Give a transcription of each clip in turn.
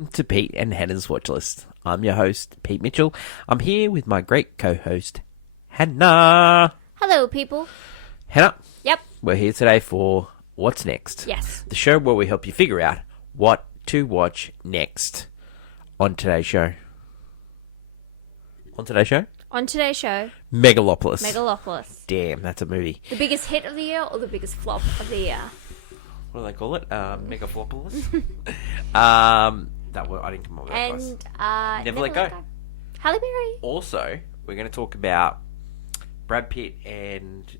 To Pete and Hannah's Watch List. I'm your host, Pete Mitchell. I'm here with my great co-host, Hannah. Hello, people. Hannah, Yep. we're here today for What's Next? Yes. The show where we help you figure out what to watch next on today's show. On today's show? On today's show, Megalopolis. Megalopolis. Damn, that's a movie. The biggest hit of the year or the biggest flop of the year? What do they call it? Megaflopolis? That word, I didn't come up with that. And Never Let Go. Halle Berry. Also, we're going to talk about Brad Pitt and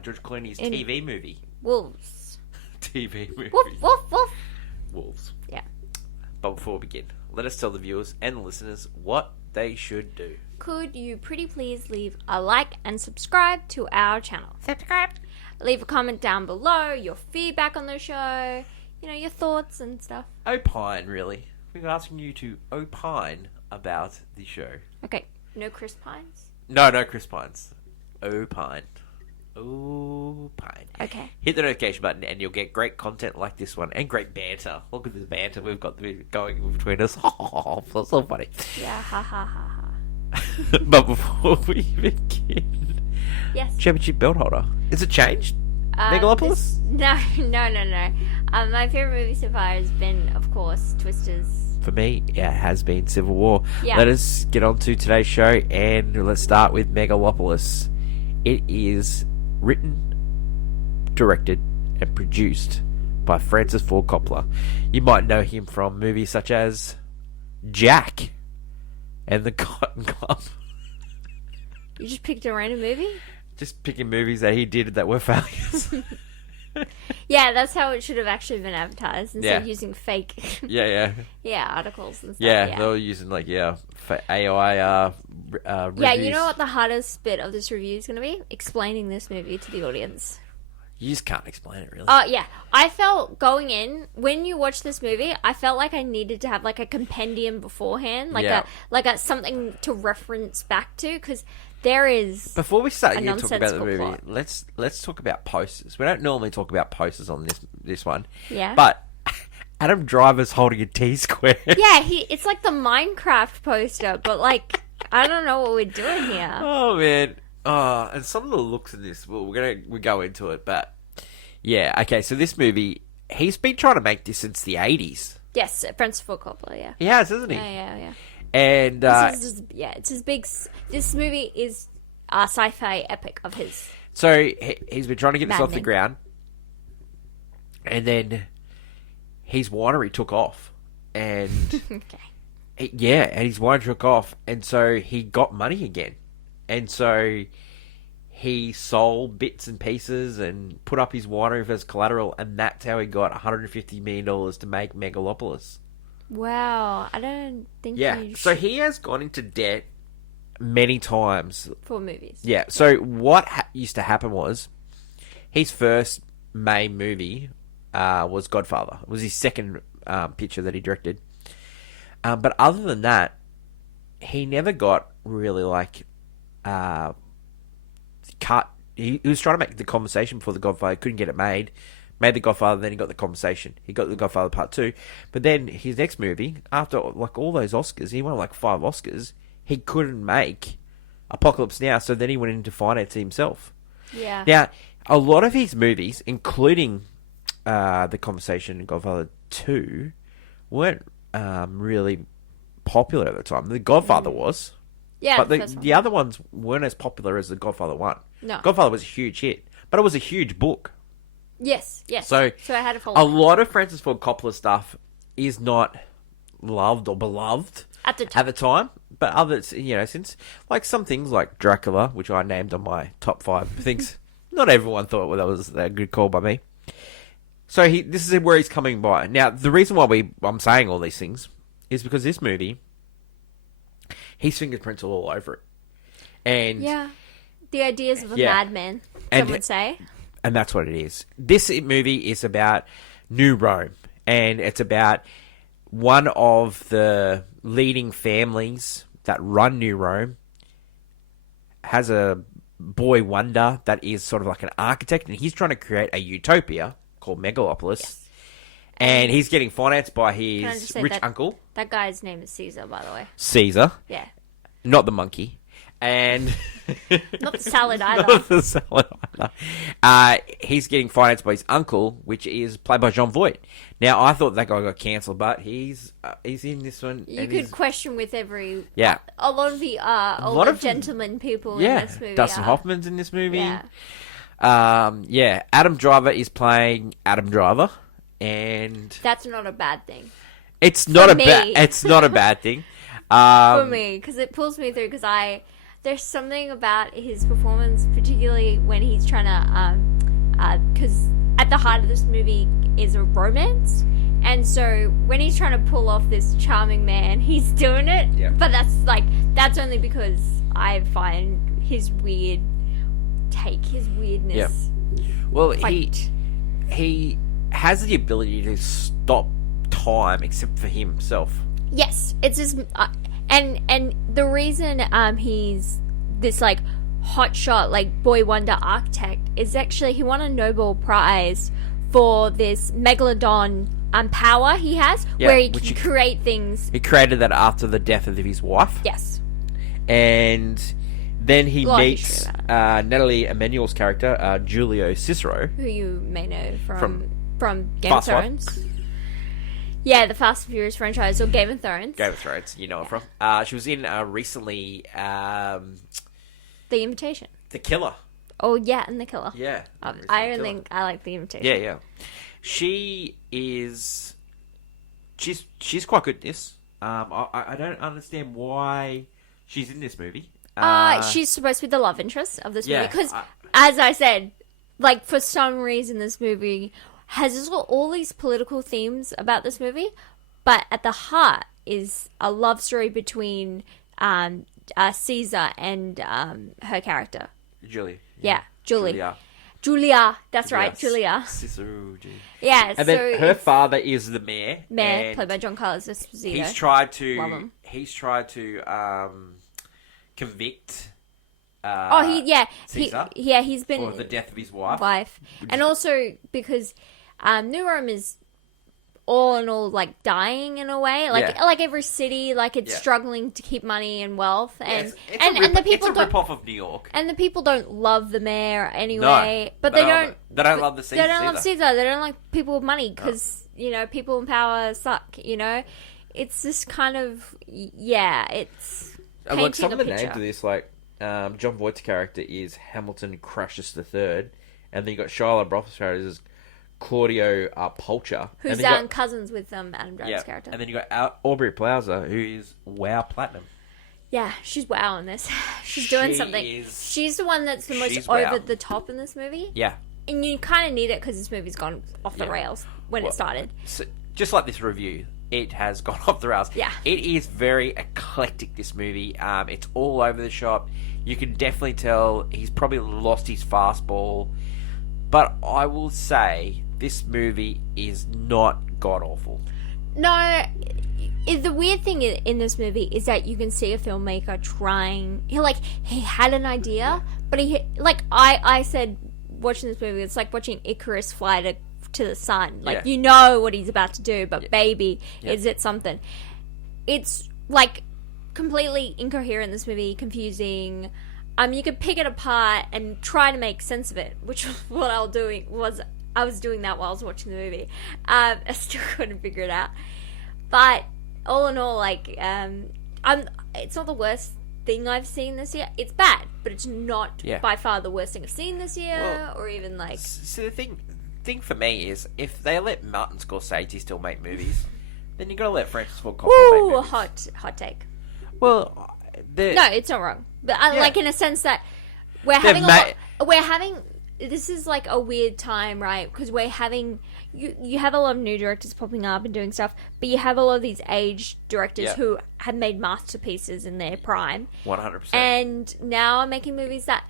George Clooney's TV movie. Wolves. TV movie. Woof, woof, woof. Wolves. Yeah. But before we begin, let us tell the viewers and the listeners what they should do. Could you pretty please leave a like and subscribe to our channel? Subscribe. Leave a comment down below, your feedback on the show, your thoughts and stuff. Opine, really. We're asking you to opine about the show. Okay. No Chris Pines? No Chris Pines. Opine. Opine. Okay. Hit the notification button and you'll get great content like this one and great banter. Look at this banter we've got going between us. That's so funny. Yeah, ha ha ha ha. But before we begin, Yes. championship belt holder. Is it changed? Megalopolis? No. My favorite movie so far has been, of course, Twisters. For me, it has been Civil War. Yeah. Let us get on to today's show and let's start with Megalopolis. It is written, directed, and produced by Francis Ford Coppola. You might know him from movies such as Jack and The Cotton Club. You just picked a random movie? Just picking movies that he did that were failures. Yeah, that's how it should have actually been advertised instead of using fake Yeah. articles and stuff. Yeah, they were using AI reviews. Yeah, you know what the hardest bit of this review is going to be? Explaining this movie to the audience. You just can't explain it, really. Oh, yeah. I felt going in, when you watch this movie, I felt like I needed to have like a compendium beforehand, like a something to reference back to, because there is Before we start a you talk about the movie, plot. let's talk about posters. We don't normally talk about posters on this one. Yeah. But Adam Driver's holding a T-square. Yeah, it's like the Minecraft poster, but like, I don't know what we're doing here. Oh, man. And some of the looks in this, we go into it, but yeah, okay, so this movie, he's been trying to make this since the 80s. Yes, Francis Ford Coppola, yeah. He has, hasn't he? Yeah. And it's his big. This movie is a sci-fi epic of his. So he's been trying to get this off the Maddening. ground, and then his winery took off, and Okay. and his winery took off, and so he got money again, and so he sold bits and pieces and put up his winery as collateral, and that's how he got $150 million to make Megalopolis. Wow, I don't think you So he has gone into debt many times. for movies. Yeah, so what used to happen was his first main movie was Godfather. It was his second picture that he directed. But other than that, he never got really cut. He was trying to make The Conversation before The Godfather, couldn't get it made. Made The Godfather, then he got The Conversation. He got The Godfather Part 2. But then his next movie, after all those Oscars, he won 5 Oscars, he couldn't make Apocalypse Now, so then he went into finance himself. Yeah. Now, a lot of his movies, including The Conversation and Godfather 2, weren't really popular at the time. The Godfather was. Yeah, But first the one. other ones weren't as popular as The Godfather 1. No. Godfather was a huge hit, but it was a huge book. Yes. So I had to follow a lot of Francis Ford Coppola stuff is not loved or beloved at the at the time, but others, since some things like Dracula, which I named on my top 5 things, not everyone thought that was a good call by me. So this is where he's coming by. Now, the reason why I'm saying all these things is because this movie, his fingerprints are all over it, and the ideas of a madman, some would say. And that's what it is. This movie is about New Rome, and it's about one of the leading families that run New Rome has a boy wonder that is sort of like an architect, and he's trying to create a utopia called Megalopolis. Yes. And he's getting financed by Can I just his say rich that- uncle, That guy's name is Caesar, by the way. Caesar, Yeah. not the monkey. And Not the salad either. Not the salad either. He's getting financed by his uncle, which is played by Jon Voight. Now, I thought that guy got cancelled, but he's in this one. You and could he's- question with every... Yeah. A lot of the older gentleman people in this movie Dustin are. Hoffman's in this movie. Yeah. Adam Driver is playing Adam Driver, and That's not a bad thing. it's not me. It's not a bad thing. For me, because it pulls me through, there's something about his performance, particularly when he's trying to, because at the heart of this movie is a romance, and so when he's trying to pull off this charming man, he's doing it. Yeah. But that's only because I find his weirdness. Yeah. Well, quite... he has the ability to stop time, except for himself. Yes, it's just, and the reason he's this like hotshot like boy wonder architect is actually he won a Nobel Prize for this megalodon power he has, where he can create things. He created that after the death of his wife. Yes, and then he history meets about Natalie Emanuel's character, Julio Cicero, who you may know from Game Fast of Five. Thrones. Yeah, the Fast and Furious franchise or Game of Thrones. Game of Thrones, you know her from. She was in recently The Invitation. The Killer. Oh yeah, and The Killer. Yeah. I don't think I like The Invitation. Yeah. She's quite good at this. I don't understand why she's in this movie. She's supposed to be the love interest of this movie Yeah, because, as I said, like for some reason, this movie has all these political themes about this movie, but at the heart is a love story between Caesar and her character. Julie. Yeah, Julia. That's right, Julia. Cicero. Yeah, And so then her father is the mayor. Mayor, and played by John Carlos Esposito. He's tried Love him. to convict. Caesar he's been for the death of his wife. And also because New Rome is all in all like dying in a way, like every city, like it's struggling to keep money and wealth, and the people it's a rip-off of New York, and the people don't love the mayor anyway. No, but they don't love the Caesar. They don't love Caesar. They don't like people with money because people in power suck. It's this kind of it's painting some of the picture. names of this, like John Voight's character is Hamilton Crassus III, and then you got Shia LaBeouf's character is Claudio Pulcher, who's cousins with Adam Driver's character. And then you got Aubrey Plaza, who is Wow Platinum. Yeah, she's wow in this. She's doing something. She's the one that's the most over the top in this movie. Yeah. And you kind of need it because this movie's gone off the rails when it started. So, just like this review, it has gone off the rails. Yeah. It is very eclectic, this movie. It's all over the shop. You can definitely tell he's probably lost his fastball. But I will say, this movie is not god-awful. No, the weird thing in this movie is that you can see a filmmaker trying. He had an idea, but I said, watching this movie, it's like watching Icarus fly to the sun. You know what he's about to do, but baby, is it something? It's like completely incoherent, this movie, confusing. You could pick it apart and try to make sense of it, which was what I was doing that while I was watching the movie. I still couldn't figure it out. But all in all, it's not the worst thing I've seen this year. It's bad, but it's not by far the worst thing I've seen this year, or even like. So the thing for me is, if they let Martin Scorsese still make movies, then you got to let Francis Ford Coppola make movies. Hot take. Well, no, it's not wrong, but like in a sense that we're having this is like a weird time, right? Because we're having you have a lot of new directors popping up and doing stuff, but you have a lot of these aged directors who have made masterpieces in their prime, 100%, and now are making movies that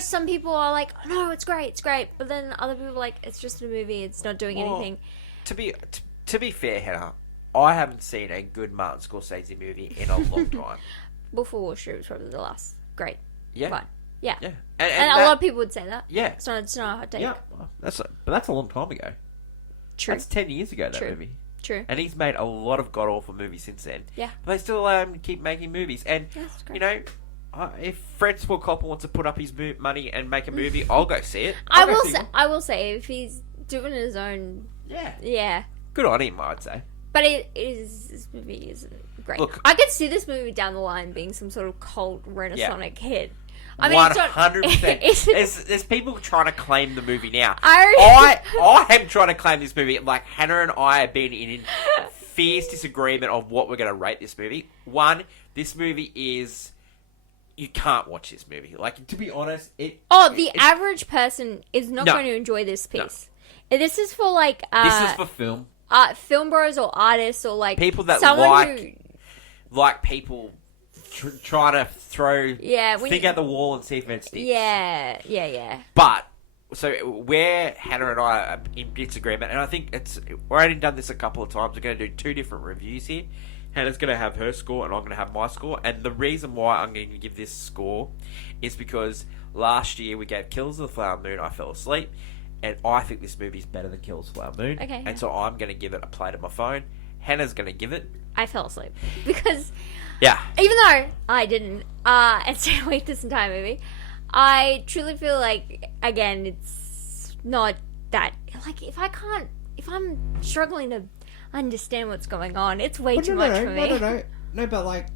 some people are like, oh, no, it's great, but then other people are like, it's just a movie, it's not doing anything. To be fair, Hannah, I haven't seen a good Martin Scorsese movie in a long time. Before Wall Street was probably the last great one. Yeah. And a lot of people would say that. Yeah. It's not a hot take. Yeah. But that's a long time ago. True. That's 10 years ago, that True. movie. True. And he's made a lot of god-awful movies since then. Yeah. But they still allow him to keep making movies. And, That's great. you know, if Francis Ford Coppola wants to put up his money and make a movie, I'll go see it. I will say, if he's doing his own... Yeah. Yeah. Good on him, I'd say. But this movie isn't great. Look, I could see this movie down the line being some sort of cult Renaissance hit. I mean, 100%. There's people trying to claim the movie now. I am trying to claim this movie. Like, Hannah and I have been in fierce disagreement of what we're going to rate this movie. One, this movie is... You can't watch this movie. Like, to be honest, the average person is not going to enjoy this piece. No. This is for, like... this is for film. Film bros or artists or, like... People that like people... trying to throw... think at the wall and see if it sticks. Yeah. But, so, where Hannah and I are in disagreement, and I think we're only done this a couple of times, we're going to do 2 different reviews here. Hannah's going to have her score, and I'm going to have my score. And the reason why I'm going to give this score is because last year we gave Killers of the Flower Moon, I fell asleep, and I think this movie's better than Killers of the Flower Moon. Okay. And so I'm going to give it a play to my phone. Hannah's going to give it... I fell asleep. Because... Yeah. Even though I didn't, and stayed awake this entire movie, I truly feel like, again, it's not that... Like, if I'm struggling to understand what's going on, it's way too much for me. No, but, like,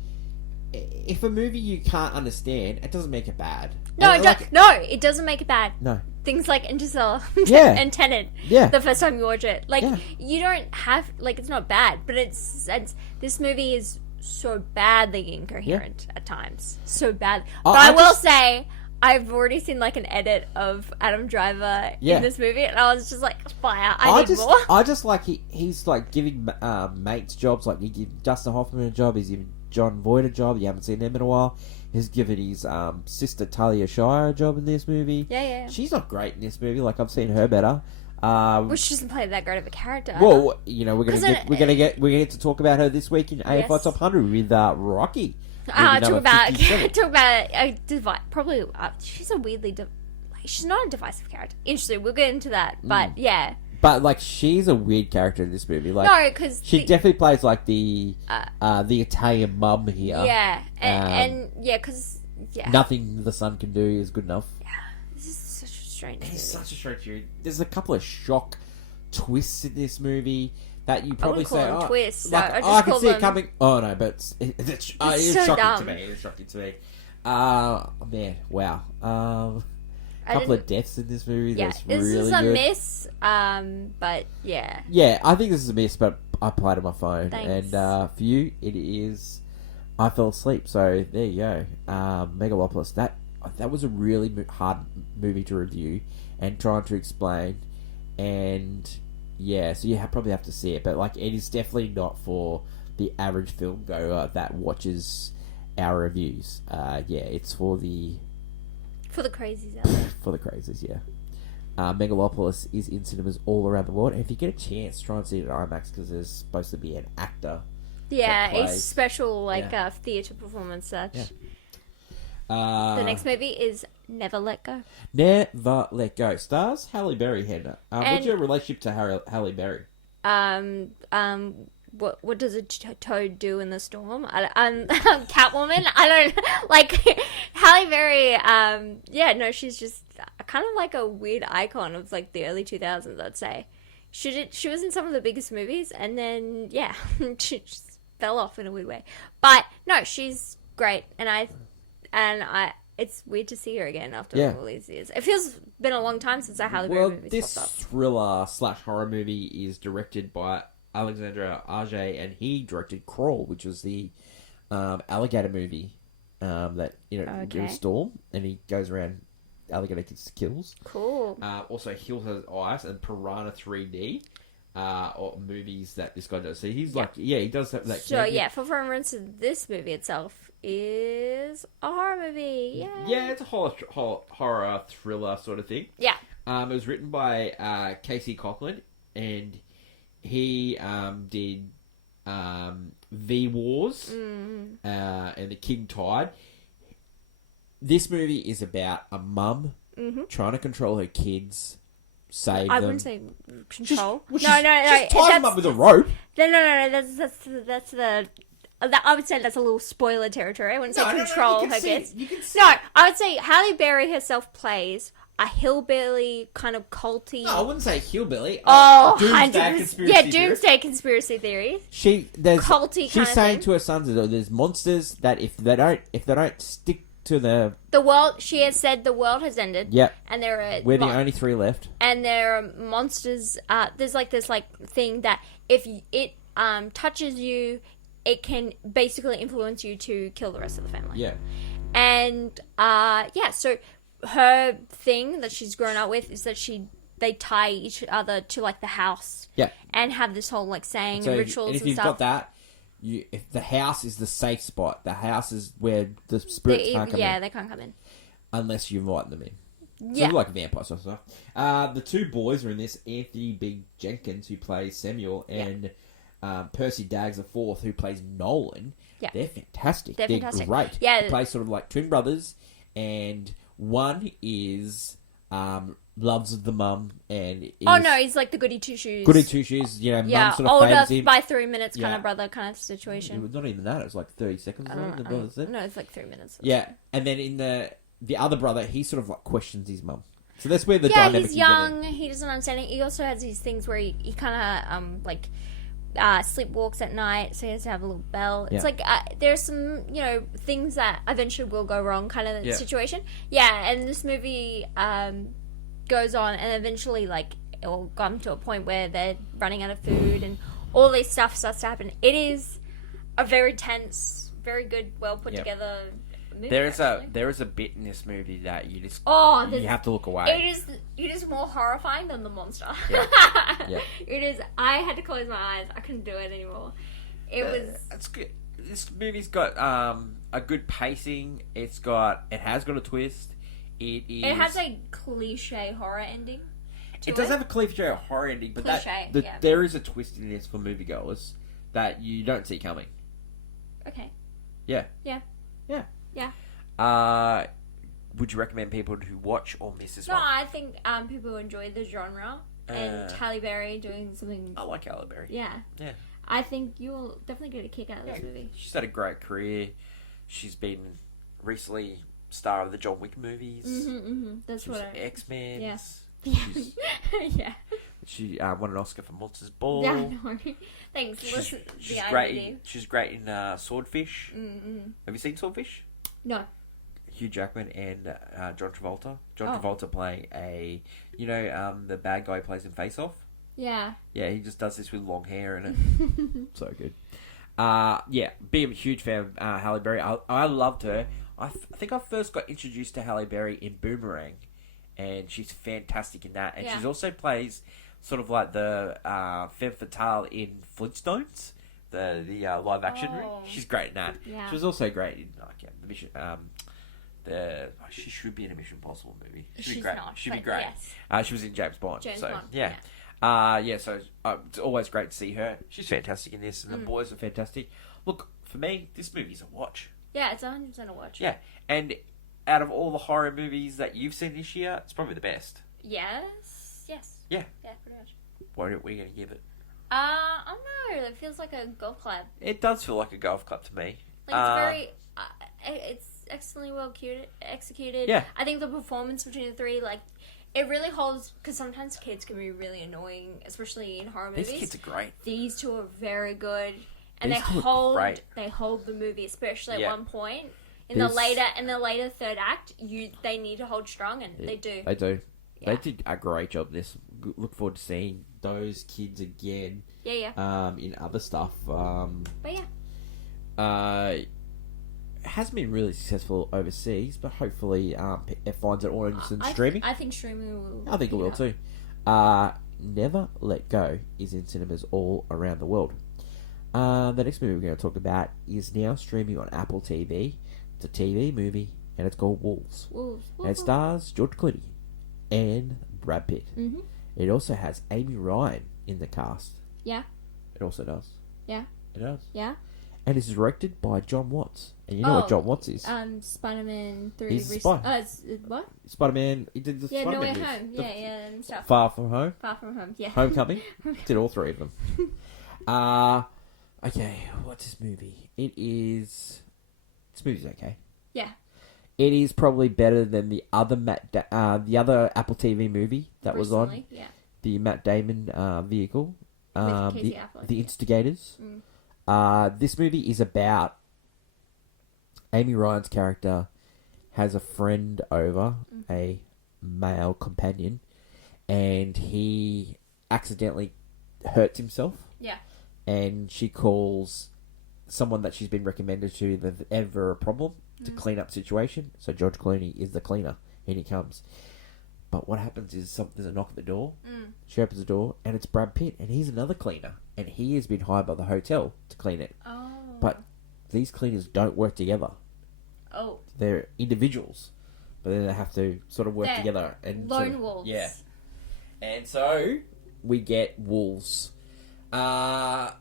if a movie you can't understand, it doesn't make it bad. No, it doesn't make it bad. No. Things like Interstellar and Tenet. Yeah. The first time you watch it. Like, you don't have... Like, it's not bad, but this movie is so badly incoherent at times. So bad. But I will say... I've already seen, like, an edit of Adam Driver in this movie, and I was just like, fire, I need more. I just like, he's, like, giving mates jobs, like, he gave Justin Hoffman a job, he's giving John Voight a job, you haven't seen him in a while. He's given his sister Talia Shire a job in this movie. Yeah. She's not great in this movie, like, I've seen her better. Well, she doesn't play that great of a character. Well, you know, we're gonna get to talk about her this week in AFI Top 100 with Rocky. Talk about probably she's a weirdly she's not a divisive character. Interesting, we'll get into that, but yeah. But like, she's a weird character in this movie. Like, no, because she definitely plays like the Italian mum here. Yeah, and because nothing the son can do is good enough. Yeah, this is such a strange. It's such a strange movie. There's a couple of shock twists in this movie. That you probably say, twists. Like, I can see it coming. Oh no, but it's so shocking dumb to me. It's shocking to me. Man, wow. Couple of deaths in this movie. Yeah, That's this really is a good. miss. But yeah. Yeah, I think this is a miss, but I played on my phone, Thanks. and for you, it is. I fell asleep, so there you go. Megalopolis. That was a really hard movie to review and trying to explain, and. Yeah, so you probably have to see it, but like, it is definitely not for the average film goer that watches our reviews. It's for the crazies out there. For the crazies, yeah. Megalopolis is in cinemas all around the world, and if you get a chance, try and see it at IMAX because there's supposed to be an actor. Yeah, a special theatre performance such. Yeah. The next movie is Never Let Go. Never Let Go. Stars Halle Berry, Hannah. What's your relationship to Halle Berry? What does a toad do in the storm? Catwoman. I don't like Halle Berry. She's just kind of like a weird icon of like the early 2000s. I'd say she was in some of the biggest movies, and then she just fell off in a weird way. But no, she's great, and I. It's weird to see her again after all these years. It feels been a long time since I Halle Berry movies popped up. This thriller/horror movie is directed by Alexandre Aja, and he directed Crawl, which was the alligator movie that there was Storm, and he goes around alligator kills. Cool. Also, Hills Has Eyes and Piranha 3D. Or movies that this guy does. So he's he does have that. So for reference, this movie itself is a horror movie. Yeah, it's a horror thriller sort of thing. Yeah. It was written by Casey Cochran, and he did V Wars and The King Tide. This movie is about a mum trying to control her kids save I them. wouldn't say control. Just no. tie them up with a rope. No. That's the. I would say that's a little spoiler territory. I wouldn't say control her kids. No, I would say Halle Berry herself plays a hillbilly kind of culty. No, I wouldn't say hillbilly. Oh, Doomsday 100%. conspiracy Yeah, theorist. Doomsday conspiracy theories. She's Culty kind of saying thing. to her sons that there's monsters that if they don't stick to the The world. She has said the world has ended. Yep. And there are we're the only 3 left. and there are monsters. There's like this thing that if it touches you, it can basically influence you to kill the rest of the family. Yeah. And so her thing that she's grown up with is that they tie each other to like the house. Yeah. And have this whole like saying So and rituals and if and you've stuff. got that, if the house is the safe spot, the house is where the spirits can't come in they can't come in. unless you invite them in. Yeah. Sort of like vampires sort of stuff. The 2 boys are in this. Anthony Big Jenkins, who plays Samuel, and Percy Daggs the fourth, who plays Nolan. Yeah. They're fantastic. They're fantastic. Great. Yeah. They play sort of like twin brothers, and one is loves the mum and is Oh no, he's like the goody two shoes. goody two shoes. You know, Yeah, mum sort of favors older him. by 3 minutes kind Yeah. of brother kind of It situation. was not even that. It was like 30 seconds. I or something, the brother don't said. No, it's like 3 minutes. Yeah, and then in the other brother, he sort of like questions his mum. So that's where the Yeah, dynamic he's you get in. young. He doesn't understand it. He also has these things where he kind of sleepwalks at night, so he has to have a little bell. It's Yeah. like there's some things that eventually will go wrong kind of Yeah. situation. Yeah, and this movie goes on, and eventually like it will come to a point where they're running out of food, and all this stuff starts to happen. It is a very tense, very good, well put Yep. together movie. There is actually. a bit in this movie that you just Oh, You have to look away. it is more horrifying than the monster. Yeah. Yeah. It is. I had to close my eyes. I couldn't do it anymore. It was. It's good. This movie's got a good pacing. It has got a twist. It has a cliche horror ending. It does have a cliche horror ending, but Cliche, yeah. there is a twist in this for moviegoers that you don't see coming. Okay. Yeah. Yeah. Yeah. Yeah. Would you recommend people to watch or miss this No, one? I think people enjoy the genre and Halle Berry doing something. I like Halle Berry. Yeah. Yeah. I think you'll definitely get a kick out of this movie. She's had a great career. She's been recently star of the John Wick movies. That's She was what I. X-Men. Yeah. She's- Yeah. She won an Oscar for Monsters Ball. Yeah. No. Thanks. Listen. She's the great. IMDb. She's great in Swordfish. Have you seen Swordfish? No. Hugh Jackman and John Travolta. John Oh. Travolta playing the bad guy who plays in Face Off. Yeah. Yeah, he just does this with long hair and it. So good. Being a huge fan of Halle Berry. I loved her. I think I first got introduced to Halle Berry in Boomerang, and she's fantastic in that. And Yeah. she also plays sort of like the femme fatale in Flintstones, the live action. Oh. She's great in that. Yeah. She was also great in the Mission. She should be in a Mission Impossible movie. She'd be She's great. not, She'd be but great. yes. She was in James Bond. James so Bond, yeah. So it's always great to see her. She's fantastic in this, and the boys are fantastic. Look, for me, this movie's a watch. Yeah, it's 100% a watch. Yeah, and out of all the horror movies that you've seen this year, it's probably the best. Yes. Yes. Yeah. Yeah, pretty much. What are we going to give it? I don't know. It feels like a golf club. It does feel like a golf club to me. Like it's very. It's excellently well executed. Yeah. I think the performance between the three, like, it really holds. Because sometimes kids can be really annoying, especially in horror movies. These kids are great. These two are very good, and These two are great. They hold the movie, especially Yeah. at one point. In There's- the later third act, they need to hold strong, and they do. They do. Yeah. They did a great job in this. Look forward to seeing those kids again. Yeah. In other stuff. But yeah. It hasn't been really successful overseas, but hopefully it finds an audience in streaming. I think streaming will. I think it pick will up. too. Never Let Go is in cinemas all around the world. The next movie we're going to talk about is now streaming on Apple TV. It's a TV movie, and it's called Wolves. Wolves. And it stars George Clooney and Brad Pitt. Mm-hmm. It also has Amy Ryan in the cast. Yeah. It also does. Yeah. It does. Yeah. and is directed by John Watts. And you know what John Watts is? Spider-Man 3. He's a spy. What? Spider-Man. He did the Yeah, No Way Spider-Man Home. movies. Yeah, and stuff. Far From Home. Far From Home. Yeah. Homecoming. Did all three of them. Okay, what's this movie? This movie's okay. Yeah. It is probably better than the other the other Apple TV movie that was on. Recently, yeah. The Matt Damon vehicle. With Casey Affleck, The yeah. Instigators. This movie is about Amy Ryan's character has a friend over, a male companion, and he accidentally hurts himself. Yeah. And she calls someone that she's been recommended to if there's ever a problem to clean up the situation. So George Clooney is the cleaner, and he comes. But what happens is there's a knock at the door. She opens the door, and it's Brad Pitt, and he's another cleaner, and he has been hired by the hotel to clean it. Oh. But these cleaners don't work together. Oh. They're individuals, but then they have to sort of work They're together and lone wolves. Yeah. And so we get wolves. I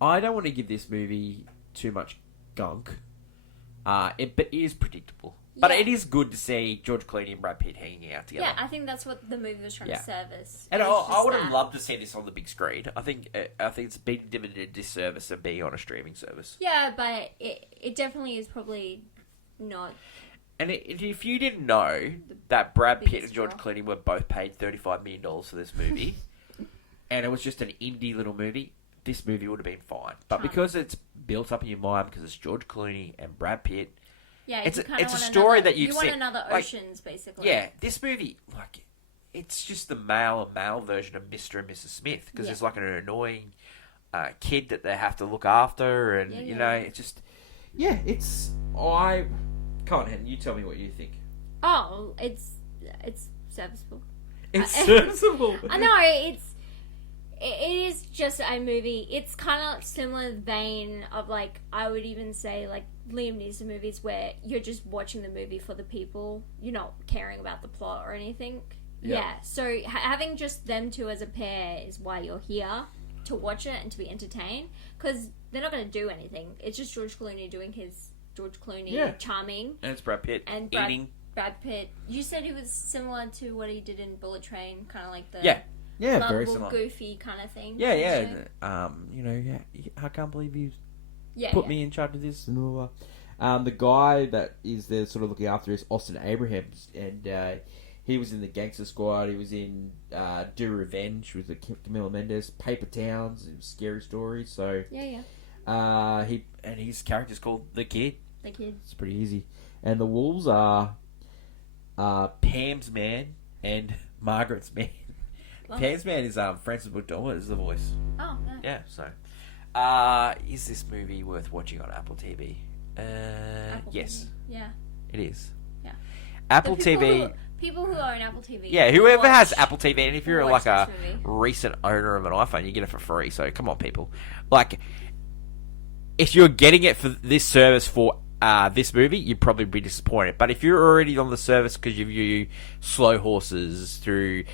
don't want to give this movie too much gunk. It is predictable. But Yeah. it is good to see George Clooney and Brad Pitt hanging out together. Yeah, I think that's what the movie was trying to service. And It was I just would have that. loved to see this on the big screen. I think it's been given a disservice of being on a streaming service. Yeah, but it definitely is probably not. And if you didn't know that Brad Pitt and biggest George draw. Clooney were both paid $35 million for this movie, and it was just an indie little movie, this movie would have been fine. But because it's built up in your mind because it's George Clooney and Brad Pitt, Yeah, It's you a- kinda it's a want story another, that you've you want seen- another like, Oceans, basically. yeah, this movie, like, it's just the male version of Mr. and Mrs. Smith because Yeah. there's like an annoying kid that they have to look after, and Yeah, you yeah. know, it's just come on, Hen, you tell me what you think. Oh, it's serviceable. It's serviceable. I know it is just a movie. It's kind of similar vein of like I would even say like Liam Neeson movies where you're just watching the movie for the people. You're not caring about the plot or anything. Yeah. Yeah. So having just them two as a pair is why you're here to watch it and to be entertained because they're not going to do anything. It's just George Clooney doing his George Clooney charming And it's Brad Pitt and eating. Brad Pitt. You said he was similar to what he did in Bullet Train, kind of like the Yeah. Yeah, very lovable, similar. goofy kind of thing. Yeah, yeah. So- You know, yeah, I can't believe you yeah, put yeah. me in charge of this. And blah, blah. The guy that is there sort of looking after is Austin Abrahams, and he was in the Gangster Squad. He was in Do Revenge with Camila Mendes, Paper Towns, Scary Stories. So Yeah, yeah. His character's called The Kid. The kid. It's pretty easy. And the wolves are Pam's man and Margaret's man. Love Pam's man is Francis McDormand is the voice. Oh, yeah. Yeah, so is this movie worth watching on Apple TV? Apple Yes, TV. Yeah. it is. Yeah. Apple The people TV. People who are on Apple TV. Yeah, will whoever has watch- Apple TV, and if you're will like watch a this movie. recent owner of an iPhone, you get it for free. So come on, people. Like, if you're getting it for this service for this movie, you'd probably be disappointed. But if you're already on the service because you view Slow Horses through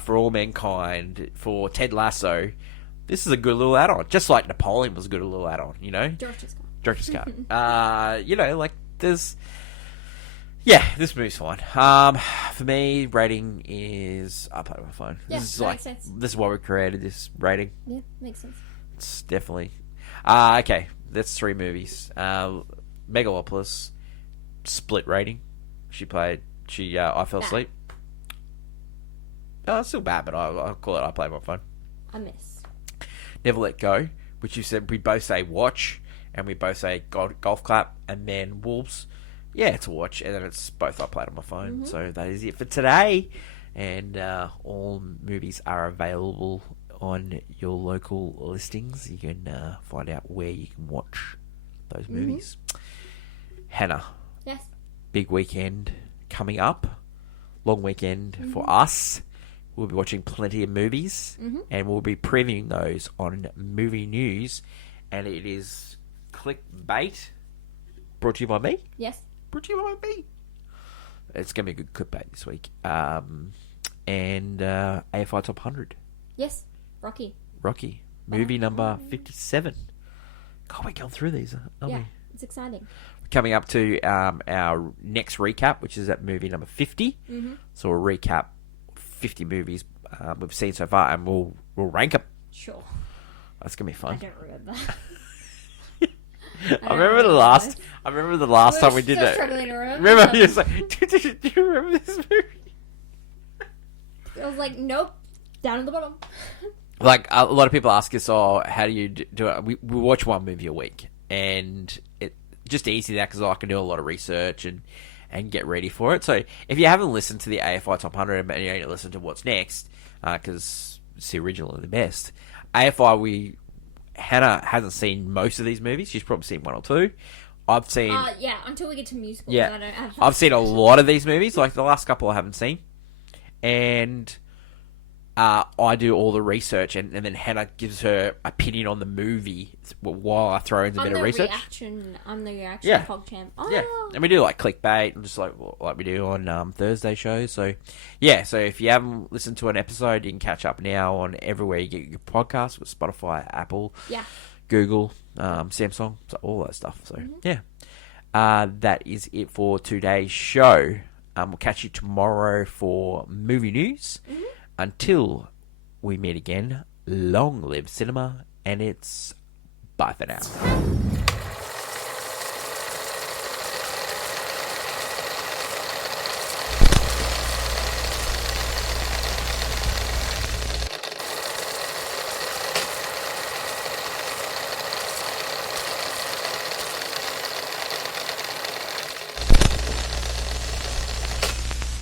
For All Mankind, for Ted Lasso, this is a good little add-on. Just like Napoleon was a good little add-on, you know? Director's cut. You know, like, there's... Yeah, this movie's fine. For me, rating is... I play on my phone. Yeah, This is that like... makes sense. This is why we created this rating. Yeah, makes sense. It's definitely... okay, that's 3 movies. Megalopolis, split rating. I fell Bad. asleep. Oh, it's still bad, but I'll call it I play on my phone. I missed. Never Let Go, which you said we both say watch, and we both say golf clap, and then Wolves. Yeah, it's a watch, and then it's both I played on my phone. Mm-hmm. So that is it for today. And all movies are available on your local listings. You can find out where you can watch those movies. Hannah, Yes. big weekend coming up. Long weekend Mm-hmm. for us. We'll be watching plenty of movies, and we'll be previewing those on Movie News. And it is clickbait, brought to you by me. Yes. Brought to you by me. It's going to be a good clickbait this week. And AFI Top 100. Yes. Rocky. Rocky. movie number 57. God, we're going through these, aren't Yeah, we? it's exciting. Coming up to our next recap, which is at movie number 50. Mm-hmm. So we'll recap 50 movies we've seen so far, and we'll rank them. Sure. That's gonna be I fun. don't remember. I remember the last. I remember the last time we did still it. struggling to remember. Remember, you was like, do you remember this movie? I was like, nope, down at the bottom. Like a lot of people ask us, "Oh, how do you do it?" We watch one movie a week, and it just easy that because I can do a lot of research and get ready for it. So if you haven't listened to the AFI Top 100 and you need to listen to what's next, because it's the original and the best, AFI Hannah hasn't seen most of these movies. She's probably seen one or two. I've seen Yeah, until we get to musicals. Yeah. I don't have I've seen a lot of these movies. Like the last couple I haven't seen, and I do all the research, and then Hannah gives her opinion on the movie while I throw in a bit of research. I'm the reaction Yeah. PogChamp. Yeah, and we do like clickbait, just like we do on Thursday shows. So, yeah. So if you haven't listened to an episode, you can catch up now on everywhere you get your podcasts with Spotify, Apple, Yeah. Google, Samsung, so all that stuff. So yeah, that is it for today's show. We'll catch you tomorrow for movie news. Until we meet again, long live cinema, and it's bye for now.